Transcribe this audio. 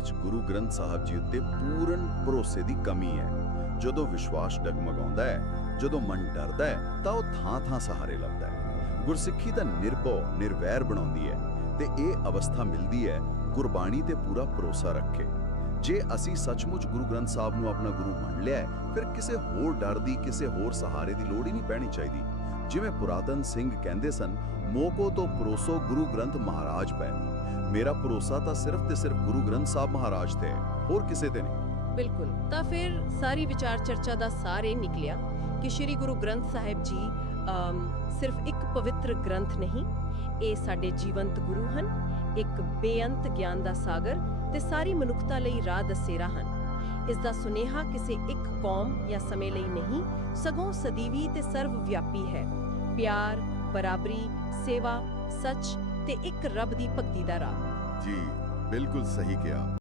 ਵਿੱਚ ਗੁਰੂ ਗ੍ਰੰਥ ਸਾਹਿਬ ਜੀ ਉੱਤੇ ਪੂਰਨ ਭਰੋਸੇ ਦੀ ਕਮੀ ਹੈ। ਜਦੋਂ ਵਿਸ਼ਵਾਸ ਡਗਮਗਾਉਂਦਾ ਹੈ, ਜਦੋਂ ਮਨ ਡਰਦਾ ਹੈ, ਤਾਂ ਉਹ ਥਾਂ-ਥਾਂ ਸਹਾਰੇ ਲੱਭਦਾ ਹੈ। ਗੁਰਸਿੱਖੀ ਤਾਂ ਨਿਰਭਉ, ਨਿਰਵੈਰ ਬਣਾਉਂਦੀ ਹੈ ਤੇ ਇਹ ਅਵਸਥਾ ਮਿਲਦੀ ਹੈ ਗੁਰਬਾਣੀ ਤੇ ਪੂਰਾ ਭਰੋਸਾ ਰੱਖੇ। ਜੇ ਅਸੀਂ ਸੱਚਮੁੱਚ ਗੁਰੂ ਗ੍ਰੰਥ ਸਾਹਿਬ ਨੂੰ ਆਪਣਾ ਗੁਰੂ ਮੰਨ ਲਿਆ ਫਿਰ ਕਿਸੇ ਹੋਰ ਡਰ ਦੀ, ਕਿਸੇ ਹੋਰ ਸਹਾਰੇ ਦੀ ਲੋੜ ਹੀ ਨਹੀਂ ਪੈਣੀ ਚਾਹੀਦੀ। ਜਿਵੇਂ ਪੁਰਾਤਨ ਸਿੰਘ ਕਹਿੰਦੇ ਸਨ, ਮੋਕੋ ਤੋਂ ਭਰੋਸੋ ਗੁਰੂ ਗ੍ਰੰਥ ਮਹਾਰਾਜ ਪੈ। ਮੇਰਾ ਭਰੋਸਾ ਤਾਂ ਸਿਰਫ ਤੇ ਸਿਰਫ ਗੁਰੂ ਗ੍ਰੰਥ ਸਾਹਿਬ ਮਹਾਰਾਜ ਤੇ ਹੈ ਹੋਰ ਕਿਸੇ ਤੇ ਨਹੀਂ ਬਿਲਕੁਲ ਤਾਂ ਫਿਰ ਸਾਰੀ ਵਿਚਾਰ ਚਰਚਾ ਦਾ ਸਾਰ ਨਿਕਲਿਆ ਕਿ ਸ੍ਰੀ ਗੁਰੂ ਗ੍ਰੰਥ ਸਾਹਿਬ ਜੀ ਸਿਰਫ ਇੱਕ ਪਵਿੱਤਰ ਗ੍ਰੰਥ ਨਹੀਂ ਇਹ ਸਾਡੇ ਜੀਵੰਤ ਗੁਰੂ ਹਨ ਇੱਕ ਬੇਅੰਤ ਗਿਆਨ ਦਾ ਸਾਗਰ ਤੇ ਸਾਰੀ ਮਨੁੱਖਤਾ ਲਈ ਰਾਹ ਦਸੇਰਾ ਹਨ ਇਸ ਦਾ ਸੁਨੇਹਾ ਕਿਸੇ ਇੱਕ ਕੌਮ ਜਾਂ ਸਮੇਂ ਲਈ ਨਹੀਂ ਸਗੋਂ ਸਦੀਵੀ ਤੇ ਸਰਵ ਵਿਆਪੀ ਹੈ ਪਿਆਰ ਬਰਾਬਰੀ ਸੇਵਾ ਸੱਚ ਤੇ ਇੱਕ ਰੱਬ ਦੀ ਭਗਤੀ ਦਾ ਰਾਹ। ਜੀ ਬਿਲਕੁਲ ਸਹੀ ਕਿਹਾ।